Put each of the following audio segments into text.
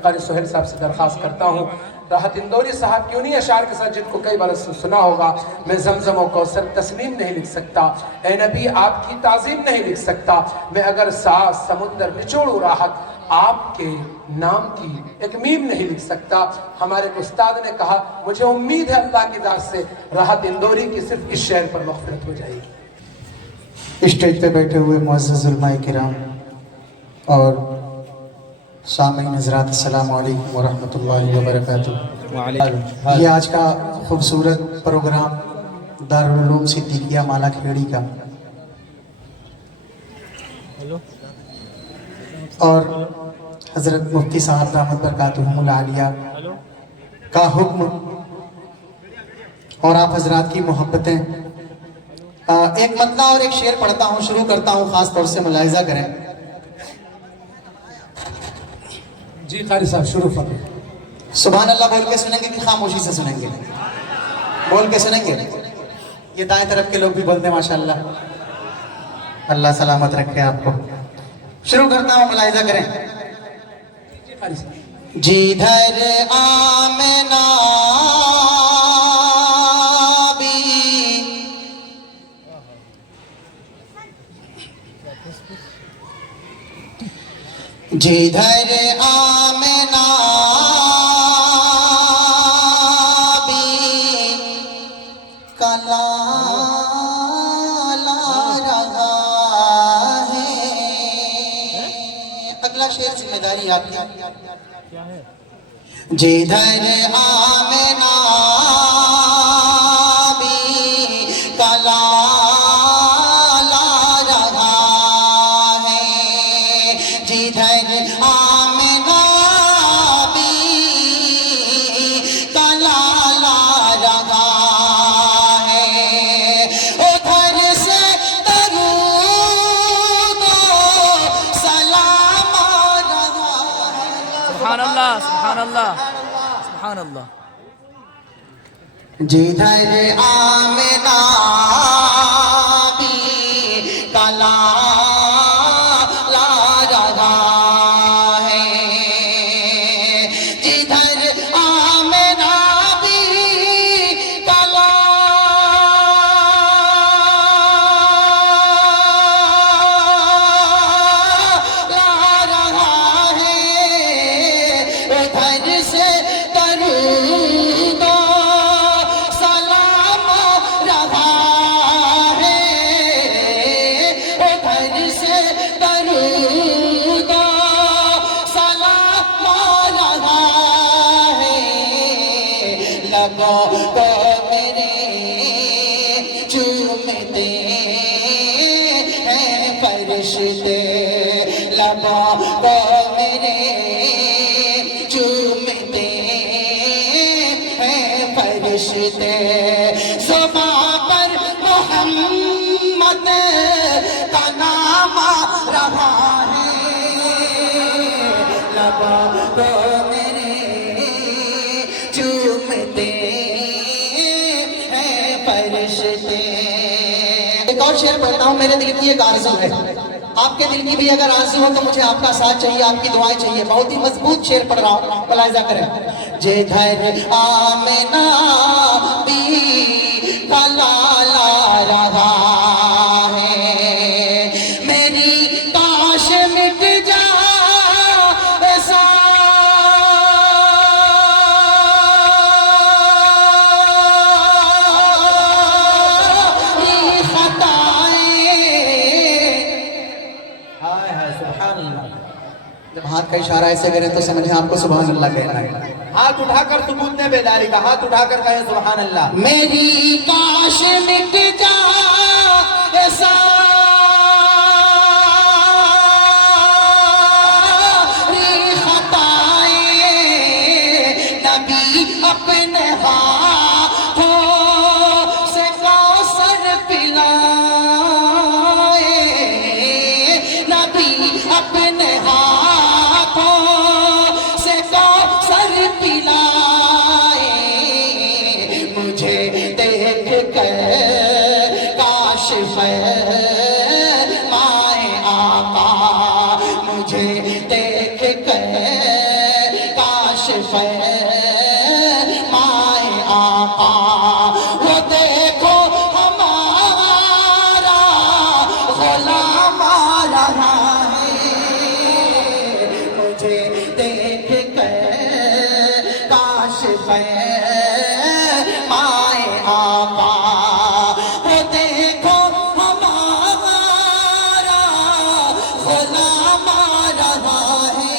قاری سہیل صاحب سے درخواست کرتا ہوں راحت اندوری صاحب کی انہی اشعار کے ساتھ جن کو کئی بار سنا ہوگا، میں زمزم و کوثر تسلیم نہیں لکھ سکتا، اے نبی آپ کی تعظیم نہیں لکھ سکتا، میں اگر سمندر نچوڑوں راحت آپ کے نام کی ایک میم نہیں لکھ سکتا۔ ہمارے استاد نے کہا مجھے امید ہے اللہ کی ذات سے راحت اندوری کی صرف اس شعر پر مغفرت ہو جائے گی۔ اسٹیج پہ بیٹھے ہوئے معزز علماء کرام اور سامعین حضرات، السلام علیکم ورحمۃ اللہ وبرکاتہ۔ یہ آج کا خوبصورت پروگرام دارالعلوم صدیقیہ مالا کھیڑی کا اور حضرت مفتی صاحب دامت برکاتہم العالیہ کا حکم اور آپ حضرات کی محبتیں، ایک مطلع اور ایک شعر پڑھتا ہوں، شروع کرتا ہوں، خاص طور سے ملاحظہ کریں۔ جی قاری صاحب شروع فرمائیں۔ سبحان اللہ بول کے سنیں گے کہ خاموشی سے سنیں گے؟ بول کے سنیں گے؟ یہ دائیں طرف کے لوگ بھی بولتے ہیں ماشاءاللہ، اللہ سلامت رکھے آپ کو۔ شروع کرتا ہوں، ملاحظہ کریں۔ جدھر آمنہ جدھر آمنہ بھی کلا لا رہا ہے۔ اگلا شعر ذمہ داری آپ کی۔ جدھر آمنہ بھی کلا لا رہا ہے، جدھر آمنہ بھی کلا لا رہا ہے، ادھر سے درود و سلام آ رہا ہے۔ سبحان اللہ، سبحان اللہ، سبحان اللہ۔ جدھر آمنہ بھی کلا لا رہا ہے، جدھر آمنہ بھی کلا لا رہا ہے، ادھر سے درود و سلام رہا ہے، ادھر سے درود و سلام رہا ہے، لبوں کو میرے چومتے ہیں فرشتے، لبوں کو میرے چومتے ہیں فرشتے، زباں پر محمد کا نام آ رہا ہے، لبوں کو میرے چومتے ہیں فرشتے۔ ایک اور شعر پڑھتا ہوں، میرے دل کی ایک آرزو ہے، آپ کے دل کی بھی اگر آرزو ہو تو مجھے آپ کا ساتھ چاہیے، آپ کی دعائیں چاہیے۔ بہت ہی مضبوط شعر پڑھ رہا ہوں، ملاحظہ کریں۔ جدھر آمنہ بھی کلا لا رہا ہے، میری کاش مٹ جائے ساری خطائیں۔ سبحان اللہ۔ جب ہاتھ کا اشارہ ایسے کریں تو سمجھیں آپ کو سبحان اللہ کہنا ہے۔ ہاتھ اٹھا کر ثبوت نے بیداری کا، ہاتھ اٹھا کر کہیں سبحان اللہ۔ میری کاش مٹ جائے ساری خطائیں، نبی اپنے ہاتھوں سے کوثر پلائے، نبی اپنے ہاتھوں سے کوثر پلائے، مجھے دیکھ کر کاشف مائے آقا، مجھے دیکھ کر کاشف مائے آقا وہ دیکھو ہمارا غلام آ رہا ہے مجھے دیکھ کر کاشف مائے آقا وہ دیکھو ہمارا غلام آ رہا ہے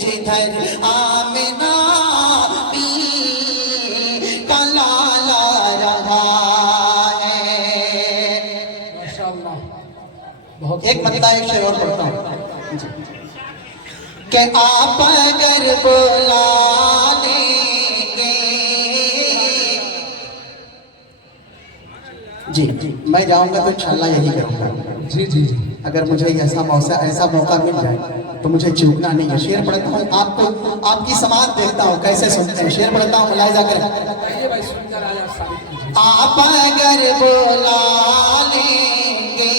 جدھر آمنہ بھی کلالا رہا ہے. ماشاءاللہ بہت ایک مطلب ایک شعر اور پڑھتا ہوں کہ آپ اگر بلا دیں گے. جی میں جاؤں گا تو انشاءاللہ یہی کروں گا. جی جی جی اگر مجھے ایسا موقع مل جائے تو مجھے چوکنا نہیں ہے. شعر پڑھتا ہوں آپ کو آپ کی سماعت دیکھتا ہوں کیسے سنتے ہیں. شعر پڑھتا ہوں ملاحظہ کریں. بتائیے بھائی سن کر آیا ثابت کیجیے. آپ اگر بلا لیں گے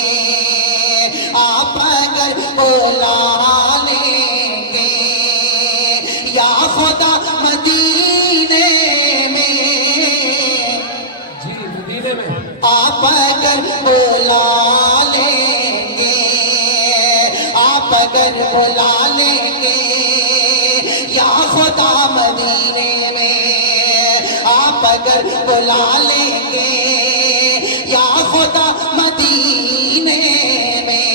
آپ اگر بلا لیں گے یا خدا مدینے میں جی مدینے میں آپ اگر بلا لیں گے آپ اگر بلا لیں گے یا خدا مدینے میں آپ اگر بلا لیں گے یا خدا مدینے میں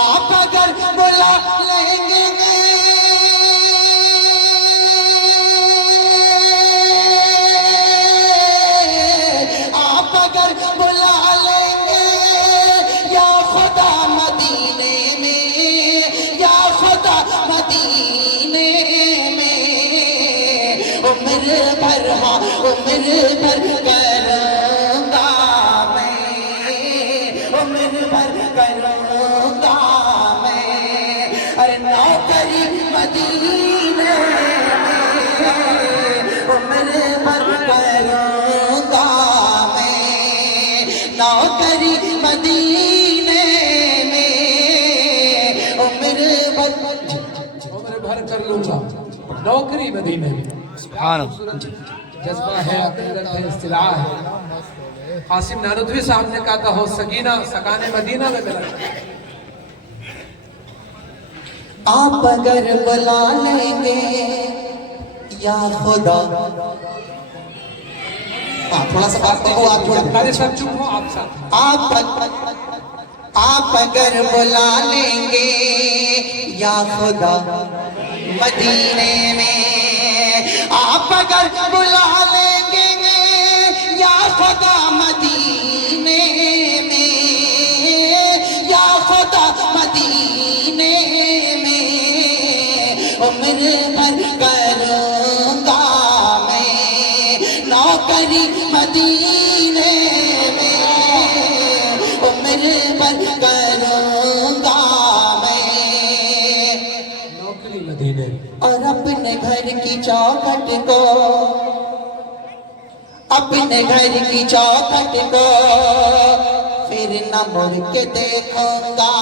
آپ اگر بلا لیں گے آپ اگر بلا لیں گے یا خدا مدینے میں یا خدا مدینے میں عمر بھر ہاں عمر بھر کروں گا میں عمر بھر کروں گا میں ارے نوکری مدینے میں عمر بھر کروں گا میں نوکری مدینے میں عمر بھر عمر بھر کر لوں گا نوکری مدینے میں. سبحان اللہ. جذبہ ہے عقیدت ہے اصطلاح ہے. قاسم نانوتوی صاحب نے کہا تھا ہو سکینہ سکانے مدینہ میں ملا. آپ اگر بلا لیں گے یا خدا. ہاں تھوڑا سا بات کہو آپ تھوڑا. ارے سب چپ ہو آپ ساتھ. آپ اگر بلا لیں گے یا خدا مدینے میں آپ اگر بلا لیں گے یا خدا مدینے میں یا خدا مدینے میں عمر بھر کروں گا میں نوکری مدینے میں عمر بھر کروں گا میں نوکری مدینے میں. اور اپنے گھر کی چوکھٹ کو اپنے گھر کی چوکھٹ کو پھر نہ مڑ کے دیکھوں گا.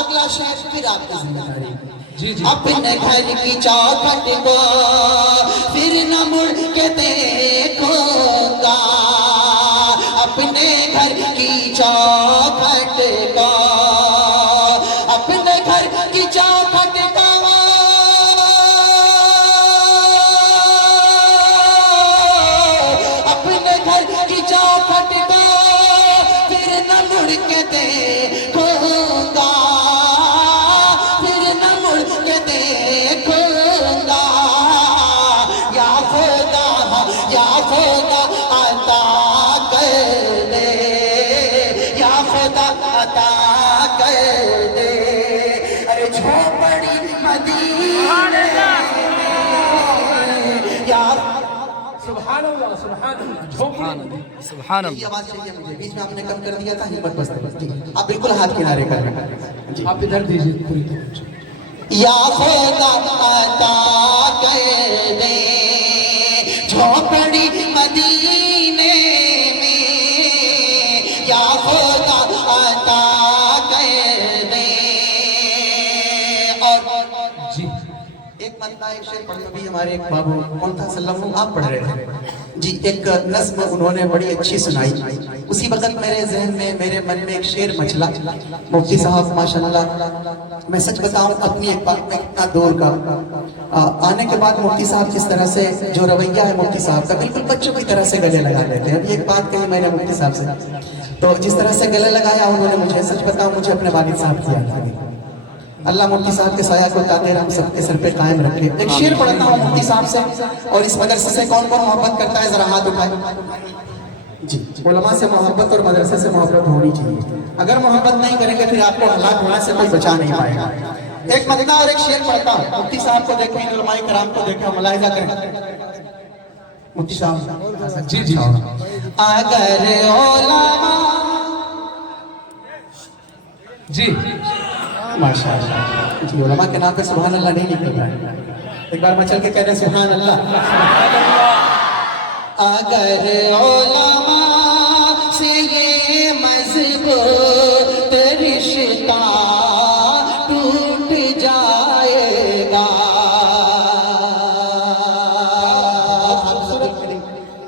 اگلا شعر پھر آپ کی ذمہ داری. جی جی اپنے گھر کی چوکھٹ کو پھر نہ مڑ کے دیکھوں گا. اپنے گھر کی چوکھٹ کو اپنے گھر کی چوکھٹ کو اپنے گھر کی چوکھٹ کو پھر نہ مڑ کے دیکھوں گا پھر نہ مڑ کے دیکھوں گا. یا خدا عطا کر دے یا خدا عطا کر دے. ارے جھوپڑی مدینے یا سبحان اللہ سبحان اللہ. سبحان اللہ. سبحان یہ اللہ. آواز چاہیے مجھے. بیچ میں آپ نے کم کر دیا تھا ہمت بس ٹھیک ہے. آپ بالکل ہاتھ کنارے کر رہے ہیں. جی آپ ادھر دیجیے پوری طرح. یا خدا عطا کر دے جھوپڑی مدینے میں یا خدا عطا کر دے. اور جی ایک مرتبہ ایک شعر پڑھنے بھی ہمارے ایک بابو کون تھا سلم آپ پڑھ رہے تھے جی، ایک نظم انہوں نے بڑی اچھی سنائی. اسی وقت میرے ذہن میں میرے من میں ایک شعر مچلا. مفتی صاحب ماشاءاللہ میں سچ بتاؤں اپنی ایک بات میں اتنا دور کا آنے کے بعد مفتی صاحب جس طرح سے جو رویہ ہے مفتی صاحب کا بالکل بچوں کی طرح سے گلے لگا لیتے ہیں. ابھی ایک بات کہی میں نے مفتی صاحب سے تو جس طرح سے گلے لگایا انہوں نے مجھے سچ بتاؤں مجھے اپنے والد صاحب کی یاد آ گئی. اللہ مفتی صاحب کے سایہ کو تاکہ ہم سب کے سر پہ قائم رکھے. ایک شعر پڑھتا ہوں مفتی صاحب سے اور اس مدرسے سے کون کون محبت کرتا ہے ذرا ہاتھ اٹھائے. جی علماء سے محبت اور مدرسے سے محبت ہونی چاہیے. اگر محبت نہیں کریں گے پھر آپ کو ہلاک ہونے سے کوئی بچا نہیں پائے گا. ایک مدینہ اور ایک شعر پڑھتا ہوں. مفتی صاحب کو دیکھیں علماء کرام کو دیکھیں ملاحظہ کریں. مفتی صاحب جی جی اگر علماء جی ماشاءاللہ جی علماء کے نام پہ سبحان اللہ نہیں نکل رہا ہے. ایک بار مچل کے کہہ رہے سبحان اللہ. اگر علماء سے یہ مضبوط رشتہ ٹوٹ جائے گا.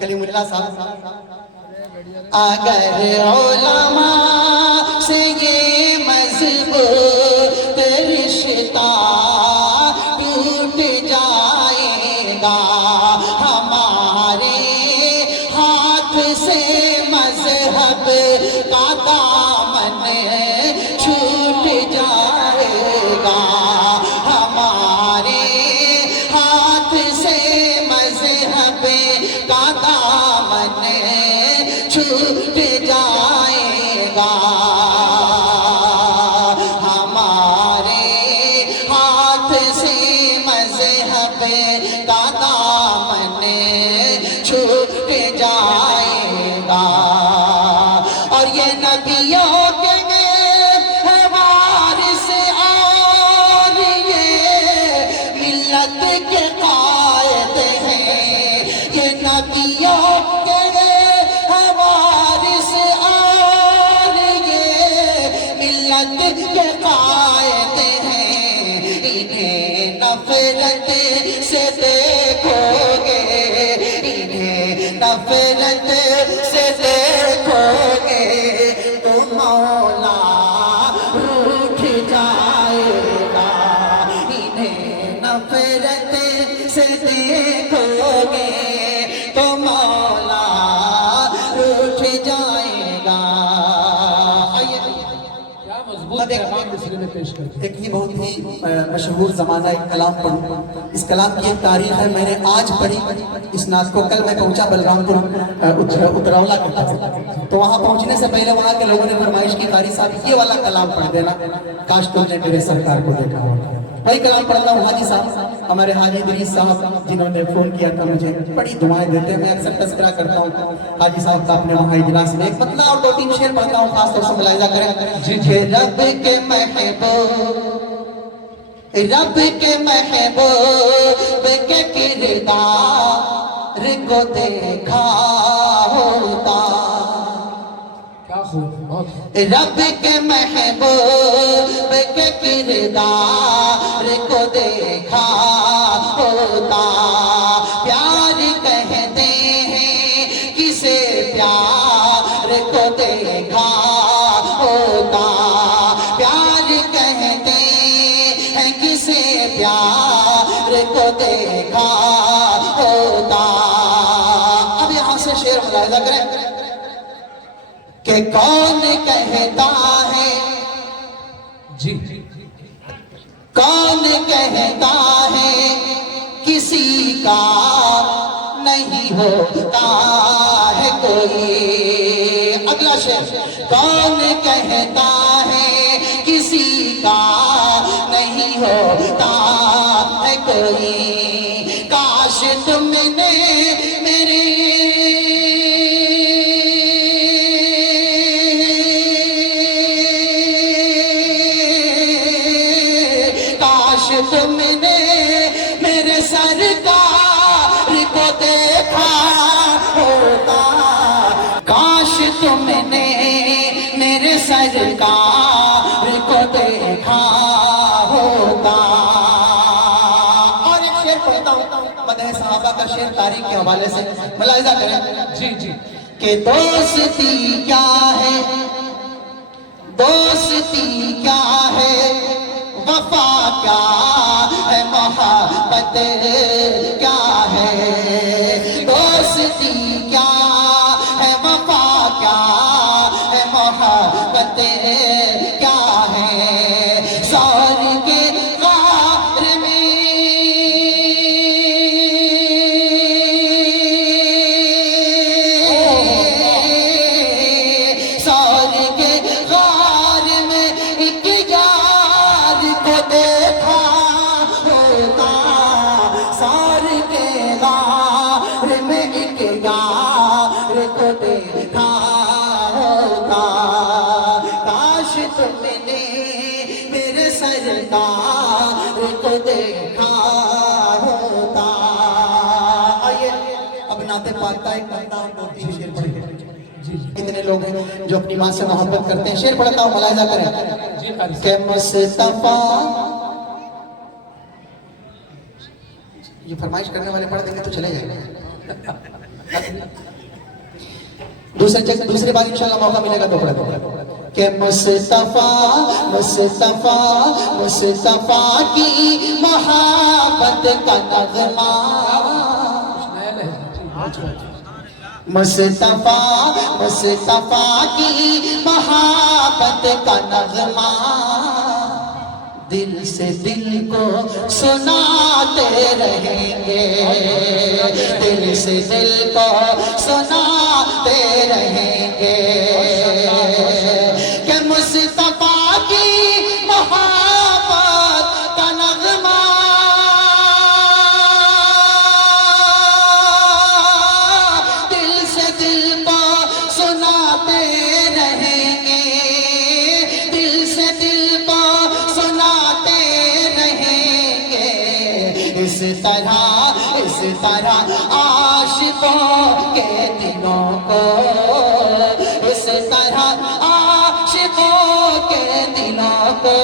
کلیم اللہ صاحب اگر علماء سے یہ مضبوط رشتہ ٹوٹ جائے گا ہمارے ہاتھ سے مذہب کا دامن چھوٹ جائے گا. ہمارے ہاتھ سے مذہب کا دامن چھوٹ جائے گا. ہمارے ہاتھ سے مذہب کا دامن چھوٹ جائے گا. اور یہ نبیوں کے وارث اور یہ ملت کے قائد ہیں. یہ نبیوں کے وارث اور یہ ملت کے قائد ہیں. انہیں نفرت سے دیکھو گے انہیں نفرت سے دیکھو گے تو مولا روٹھ جائے گا. انہیں نفرت سے دیکھو گے تو مولا روٹھ جائے گا. کیا مضبوط پیغام دوسرے میں پیش کرتے ہیں. ایک یہ بہت ہی مشہور زمانہ ایک کلام پڑھوں. اس کلام کی ایک تاریخ ہے میں نے آج پڑھی. اس نعت کو کل میں پہنچا بلرام پور اتراولا کرتا تھا تو وہاں پہنچنے سے پہلے وہاں کے لوگوں نے فرمائش کی قاری صاحب یہ والا کلام پڑھ دینا کاش تم نے میرے سرکار کو دیکھا ہو. وہی کلام پڑھتا ہوں. حاجی صاحب ہمارے حاجی ادریس صاحب جنہوں نے فون کیا تھا مجھے بڑی دعائیں دیتے ہیں. میں اکثر تذکرہ کرتا ہوں حاجی صاحب کا اپنے وہاں اجلاس میں. ایک مطلع اور 2-3 شعر پڑھتا ہوں خاص طور سے ملاحظہ کریں. جی رب کے محبوب رب کے محبوب کے کردار کو دیکھا ہوتا. کیا خوب بہت خوب. رب کے محبوب کے کردار کو دیکھا ہوتا. پیار کہتے ہیں کسے پیار کو دیکھا ہوتا. پیار کہتے ہیں کسے پیار کو دیکھا ہوتا. اب یہاں سے شعر ملاحظہ کریں کہ کون کہتا ہے جی کون کہتا ہے کسی کا نہیں ہوتا ہے کوئی. اگلا شعر کون کہتا ہے کسی کا نہیں ہوتا ہے کوئی. کاش تم نے میری کاش تم نے میرے سرکار کو دیکھا ہوتا. کاش تم نے میرے سرکار کو دیکھا ہوتا. ہیں صحابہ کا شعر تاریخ کے حوالے سے ملاحظہ کریں جی جی کہ دوستی کیا ہے، دوستی کیا ہے، وفا کیا ہے، محبت کیا ہے، دوستی کیا ہے، وفا کیا ہے، محبت کیا ہے، سار کے غار میں سار کے غار میں ایک یار کو دیکھا ہوتا، سار کے غار میں ایک یار کو دیکھا ہوتا، کاش تم نے میرے سرکار کو دیکھا ہوتا۔ آئیے اب نعت پاک کا ایک بندہ ہوتی ہے، شعر پڑھ کے کتنے لوگ ہیں جو اپنی ماں سے محبت کرتے ہیں، شعر پڑھتا ہوں ملاحظہ کریں کہ مصطفیٰ، یہ فرمائش کرنے والے پڑھ دیں گے تو چلے جائیں گے، دوسری بار انشاءاللہ موقع ملے گا تو پڑھ دیں کہ مصطفیٰ مصطفیٰ مصطفیٰ کی محبت کا نغمہ، مصطفیٰ مصطفیٰ کی محبت کا نغمہ، دل سے دل کو سناتے رہیں گے، دل سے دل کو سناتے رہیں گے کہ مصطفیٰ کی محبت کا نغمہ، دل سے دل کو سناتے رہیں گے، دل سے دل کو سناتے رہیں گے، اس طرح عاشقوں کے دلوں کو، اس طرح عاشقوں کے دلوں کو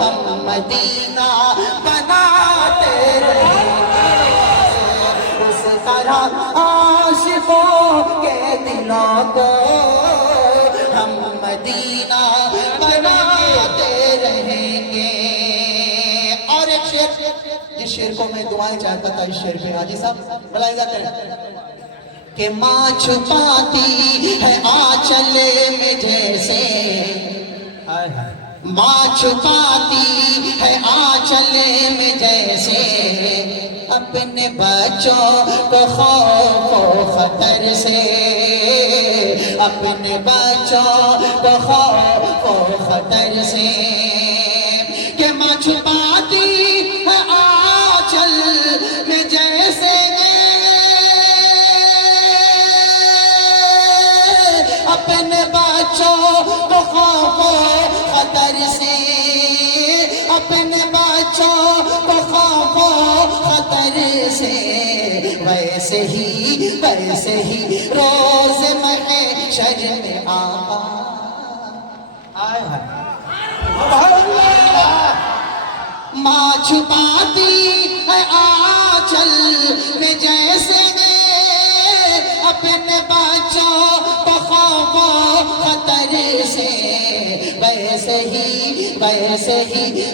ہم مدینہ بناتے رہیں گے، اس طرح عاشقوں کے دلوں کو ہم مدینہ بناتے رہیں گے۔ اور ایک شعر، جس شعر کو میں دعائیں چاہتا تھا، اس شعر پہ حاجی صاحب ملاحظہ کریں کہ ماں چھپاتی ہے آنچل میں جیسے، ماں چھپاتی ہے آنچل میں جیسے اپنے بچوں کو خوف و خطر سے، اپنے بچوں کو خوف و خطر سے، کہ ماں چھپاتی ہے آنچل میں جیسے اپنے بچوں کو خوف و خطر سے، اپنے بچوں کو خوف و خطر سے، ویسے ہی روز محشر میں آقا، ماں چھپاتی ہے آنچل میں جیسے اپنے بچوں کو خوف و خطر سے، ویسے ہی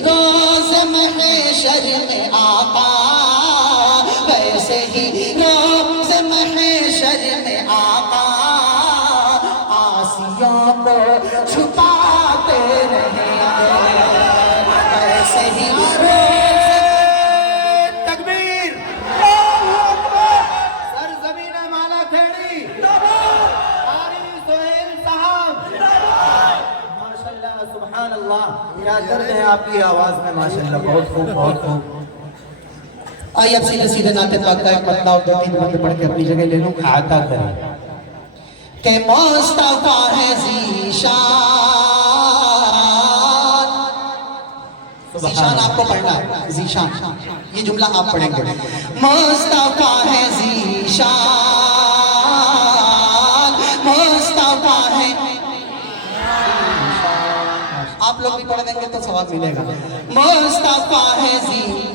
روز محشر میں آقا، ویسے ہی روز محشر میں آقا آسیوں کو چھپاتے رہیں گے، ویسے ہی تکبیر سرزمین مالا کھیڑی قاری سہیل صاحب، ماشاءاللہ سبحان اللہ، کیا درد ہے آپ کی آواز میں، ماشاءاللہ بہت خوب بہت خوب۔ آئیے اب سیدھے نعت پاک کا ایک مطلع اور 2-3 بندے پڑھ کے اپنی جگہ لے لوں، عطا کریں کہ مصطفیٰ ہے ذیشان، ذیشان آپ کو پڑھنا ہے، ذیشان یہ جملہ آپ پڑھیں گے، مصطفیٰ ہے ذیشان، مصطفیٰ ہے، آپ لوگ بھی پڑھ دیں گے تو ثواب ملے گا، مصطفیٰ ہے ذیشان،